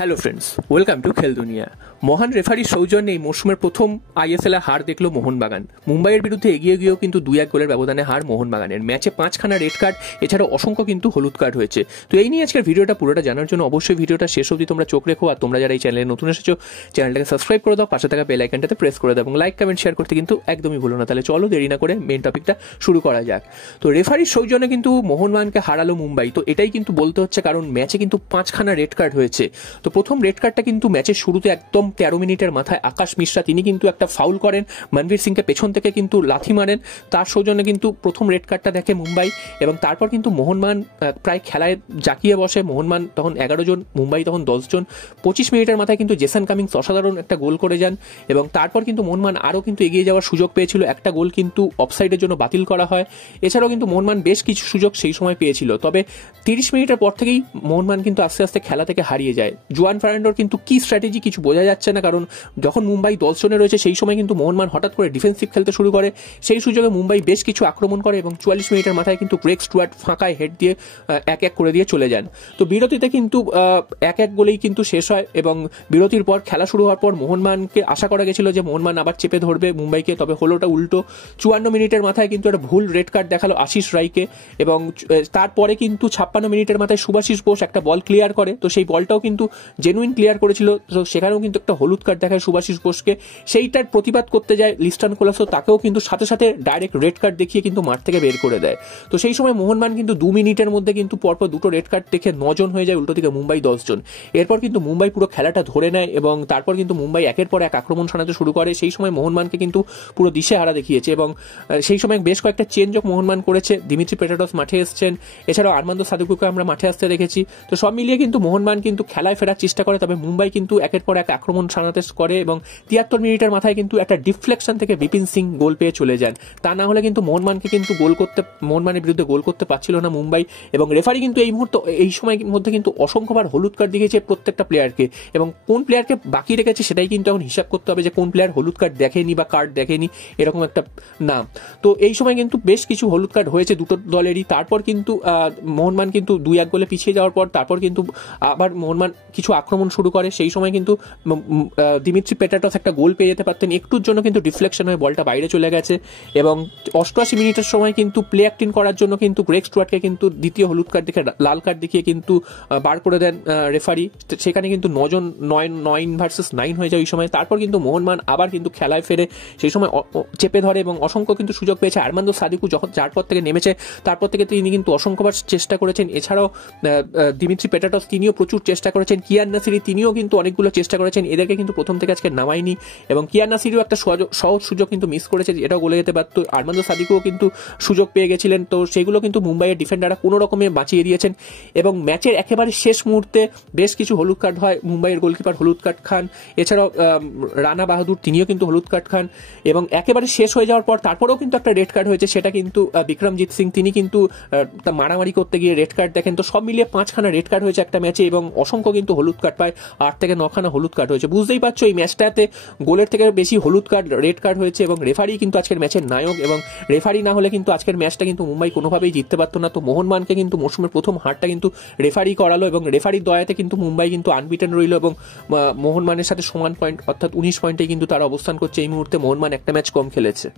Hello friends, welcome to খেল দুনিয়া। মহান রেফারির সৌজন্যে এই মৌসুমের প্রথম আইএসএল এ হার দেখলো মোহনবাগান। মুম্বাইয়ের বিরুদ্ধে এগিয়ে গিয়েও কিন্তু 2-1 গোলের ব্যবধানে হার মোহনবাগানের। ম্যাচে 5খানা রেড কার্ড, এছাড়াও অসংখ্য কিন্তু হলুদ কার্ড হয়েছে। তো এই নিয়ে আজকের ভিডিওটা পুরোটা জানার জন্য অবশ্যই ভিডিওটা শেষ অবধি তোমরা চোখ রেখো। আর তোমরা যারা এই চ্যানেলে নতুন এসেছো, চ্যানেলটাকে সাবস্ক্রাইব করে দাও, পাশে থাকা বেল আইকনটাতে প্রেস করে দাও এবং লাইক কমেন্ট শেয়ার করতে কিন্তু একদমই ভুলো না। তাহলে চলো দেরি না করে মেন টপিকটা শুরু করা যাক। তো রেফারির সৌজন্যে কিন্তু মোহনবাগানকে হারালো মুম্বাই। তো এটাই কিন্তু বলতে হচ্ছে, কারণ ম্যাচে কিন্তু 5খানা রেড কার্ড হয়েছে। তো প্রথম রেড কার্ডটা কিন্তু ম্যাচের শুরুতে একদম 13 মিনিটের মাথায় আকাশ মিশ্রা তিনি কিন্তু একটা ফাউল করেন, মনবীর সিংকে পেছন থেকে কিন্তু লাথি মারেন। তার সৌজন্যে কিন্তু প্রথম রেড কার্ডটা দেখে মুম্বাই। এবং তারপর কিন্তু মোহনবাগান প্রায় খেলায় জাকিয়ে বসে। মোহনবাগান তখন 11 জন, মুম্বাই তখন 10 জন। 25 মিনিটের মাথায় কিন্তু জেসন কামিংস অসাধারণ একটা গোল করে যান। এবং তারপর কিন্তু মোহনবাগান আরও কিন্তু এগিয়ে যাওয়ার সুযোগ পেয়েছিল। একটা গোল কিন্তু অফসাইডের জন্য বাতিল করা হয়। এছাড়াও কিন্তু মোহনবাগান বেশ কিছু সুযোগ সেই সময় পেয়েছিল। তবে 30 মিনিটের পর থেকেই মোহনবাগান কিন্তু আস্তে আস্তে খেলা থেকে হারিয়ে যায়। জুয়ান ফার্নান্ডোর কিন্তু কি স্ট্র্যাটেজি কিছু বোঝা যাচ্ছে না, কারণ যখন মুম্বাই 10 জনে রয়েছে সেই সময় কিন্তু মোহনবাগান হঠাৎ করে ডিফেন্সিভ খেলতে শুরু করে। সেই সুযোগে মুম্বাই বেশ কিছু আক্রমণ করে এবং 44 মিনিটের মাথায় কিন্তু গ্রেগ স্টুয়ার্ট ফাঁকায় হেড দিয়ে 1-1 করে দিয়ে চলে যান। তো বিরতিতে কিন্তু 1-1 গোলেই কিন্তু শেষ হয়। এবং বিরতির পর খেলা শুরু হওয়ার পর মোহনবাগানকে আশা করা গেছিল যে মোহনবাগান আবার চেপে ধরবে মুম্বাইকে, তবে হলোটা উল্টো। 54 মিনিটের মাথায় কিন্তু একটা ভুল রেড কার্ড দেখালো আশিস রায়কে। এবং তারপরে কিন্তু 56 মিনিটের মাথায় সুভাশিস বোস একটা বল ক্লিয়ার করে। তো সেই বলটাও কিন্তু জেনুইন ক্লিয়ার করেছিল। তো সেখানেও কিন্তু একটা হলুদ কার্ড দেখায় সুভাশিস বোসকে। সেইটার প্রতিবাদ করতে যায় লিস্টান কোলাসো, তাকেও কিন্তু সাথে সাথে ডাইরেক্ট রেড কার্ড দেখিয়ে কিন্তু মাঠ থেকে বের করে দেয়। তো সেই সময় মোহনবাগান কিন্তু 2 মিনিটের মধ্যে কিন্তু পরপর দুটো রেড কার্ড দেখে 9 জন হয়ে যায়, উল্টো দিকে মুম্বাই 10 জন। এরপর কিন্তু মুম্বাই পুরো খেলাটা ধরে নেয় এবং তারপর কিন্তু মুম্বাই একের পর এক আক্রমণ শানাতে শুরু করে। সেই সময় মোহনবাগানকে কিন্তু পুরো দিশেহারা দেখিয়েছে এবং সেই সময় বেশ কয়েকটা চেঞ্জও মোহনবাগান করেছে। দিমিত্রি পেটাটোস মাঠে এসেছেন, এছাড়াও আর্মান্দো সাদিকুকে আমরা মাঠে আসতে দেখেছি। তো সব মিলিয়ে কিন্তু মোহনবাগান কিন্তু খেলায় ফেরার চেষ্টা করে, তবে মুম্বাই কিন্তু একের পর এক আক্রমণ শানাতে করে এবং 73 মিনিটের মাথায় কিন্তু একটা ডিফ্লেকশন থেকে বিপিন সিং গোল পেয়ে চলে যান। তা না হলে কিন্তু মোহনবাগানকে কিন্তু মোহনবাগানের বিরুদ্ধে গোল করতে পারছিল না মুম্বাই। এবং রেফারি কিন্তু এই সময়ের মধ্যে কিন্তু অসংখ্যবার হলুদ কার্ড দিয়েছে প্রত্যেকটা প্লেয়ারকে, এবং কোন প্লেয়ারকে বাকি রেখেছে সেটাই কিন্তু এখন হিসাব করতে হবে যে কোন প্লেয়ার হলুদ কার্ড দেখেনি বা কার্ড দেখেনি, এরকম একটা নাম। তো এই সময় কিন্তু বেশ কিছু হলুদ কার্ড হয়েছে দুটো দলেরই। তারপর কিন্তু মোহনবাগান কিন্তু 2-1 গোলে পিছিয়ে যাওয়ার পর তারপর কিন্তু আবার মোহনবাগান কিছু আক্রমণ শুরু করে। সেই সময় কিন্তু দিমিত্রি পেটাটোস একটা গোল পেয়ে যেতে পারতেন, একটুর জন্য কিন্তু ডিফ্লেকশন হয়ে বলটা বাইরে চলে গেছে। এবং 88 মিনিটের সময় কিন্তু প্লে অ্যাক্টিং করার জন্য কিন্তু গ্রেগ স্টুয়ার্টকে কিন্তু দ্বিতীয় হলুদ কার্ড দেখে লাল কার্ড দেখিয়ে কিন্তু বার করে দেন রেফারি। সেখানে কিন্তু 9 ভার্সেস 9 হয়ে যায় ওই সময়। তারপর কিন্তু মোহনবাগান আবার কিন্তু খেলায় ফেরে, সেই সময় চেপে ধরে এবং অসংখ্য কিন্তু সুযোগ পেয়েছে। আর্মান্দো সাদিকু যখন যার পর থেকে নেমেছে তারপর থেকে তিনি কিন্তু অসংখ্যবার চেষ্টা করেছেন। এছাড়াও দিমিত্রি পেটাটোস তিনিও প্রচুর চেষ্টা করেছেন। কিয়ান নাসিরি তিনিও কিন্তু অনেকগুলো চেষ্টা করেছেন, এদেরকে কিন্তু প্রথম থেকে আজকে নামায়নি। এবং কিয়ান নাসিরিও একটা সহজ সুযোগ কিন্তু মিস করেছে, এটাও গোলে যেতে পারত। আর্মান্দো সাদিকুও কিন্তু সুযোগ পেয়ে গেছিলেন। তো সেগুলো কিন্তু মুম্বাইয়ের ডিফেন্ডাররা কোনো রকমে বাঁচিয়ে দিয়েছেন। এবং ম্যাচের একেবারে শেষ মুহূর্তে বেশ কিছু হলুদ কার্ড হয়। মুম্বাইয়ের গোলকিপার হলুদ কার্ড খান, এছাড়াও রানা বাহাদুর তিনিও কিন্তু হলুদ কার্ড খান। এবং একেবারে শেষ হয়ে যাওয়ার পর তারপরেও কিন্তু একটা রেড কার্ড হয়েছে, সেটা কিন্তু বিক্রমজিৎ সিং তিনি কিন্তু মারামারি করতে গিয়ে রেড কার্ড দেখেন। তো সব মিলিয়ে 5খানা রেড কার্ড হয়েছে একটা ম্যাচে এবং অসংখ্য কিন্তু হলুদ কার্ড পায়, 8 থেকে 9খানা হলুদ কার্ড হয়েছে। বুঝতেই পারছো এই ম্যাচটাতে গোলের থেকে বেশি হলুদ কার্ড রেড কার্ড হয়েছে। এবং রেফারি কিন্তু আজকের ম্যাচের নায়ক, এবং রেফারি না হলে কিন্তু আজকের ম্যাচটা কিন্তু মুম্বাই কোনোভাবেই জিততে পারতো না। তো মোহনবাগানকে কিন্তু মৌসুমের প্রথম হারটা কিন্তু রেফারি করালো এবং রেফারির দয়াতে কিন্তু মুম্বাই কিন্তু আনবিটেন রইল এবং মোহনবাগানের সাথে সমান পয়েন্ট অর্থাৎ 19 পয়েন্টে কিন্তু তারা অবস্থান করছে এই মুহূর্তে। মোহনবাগান একটা ম্যাচ কম খেলেছে।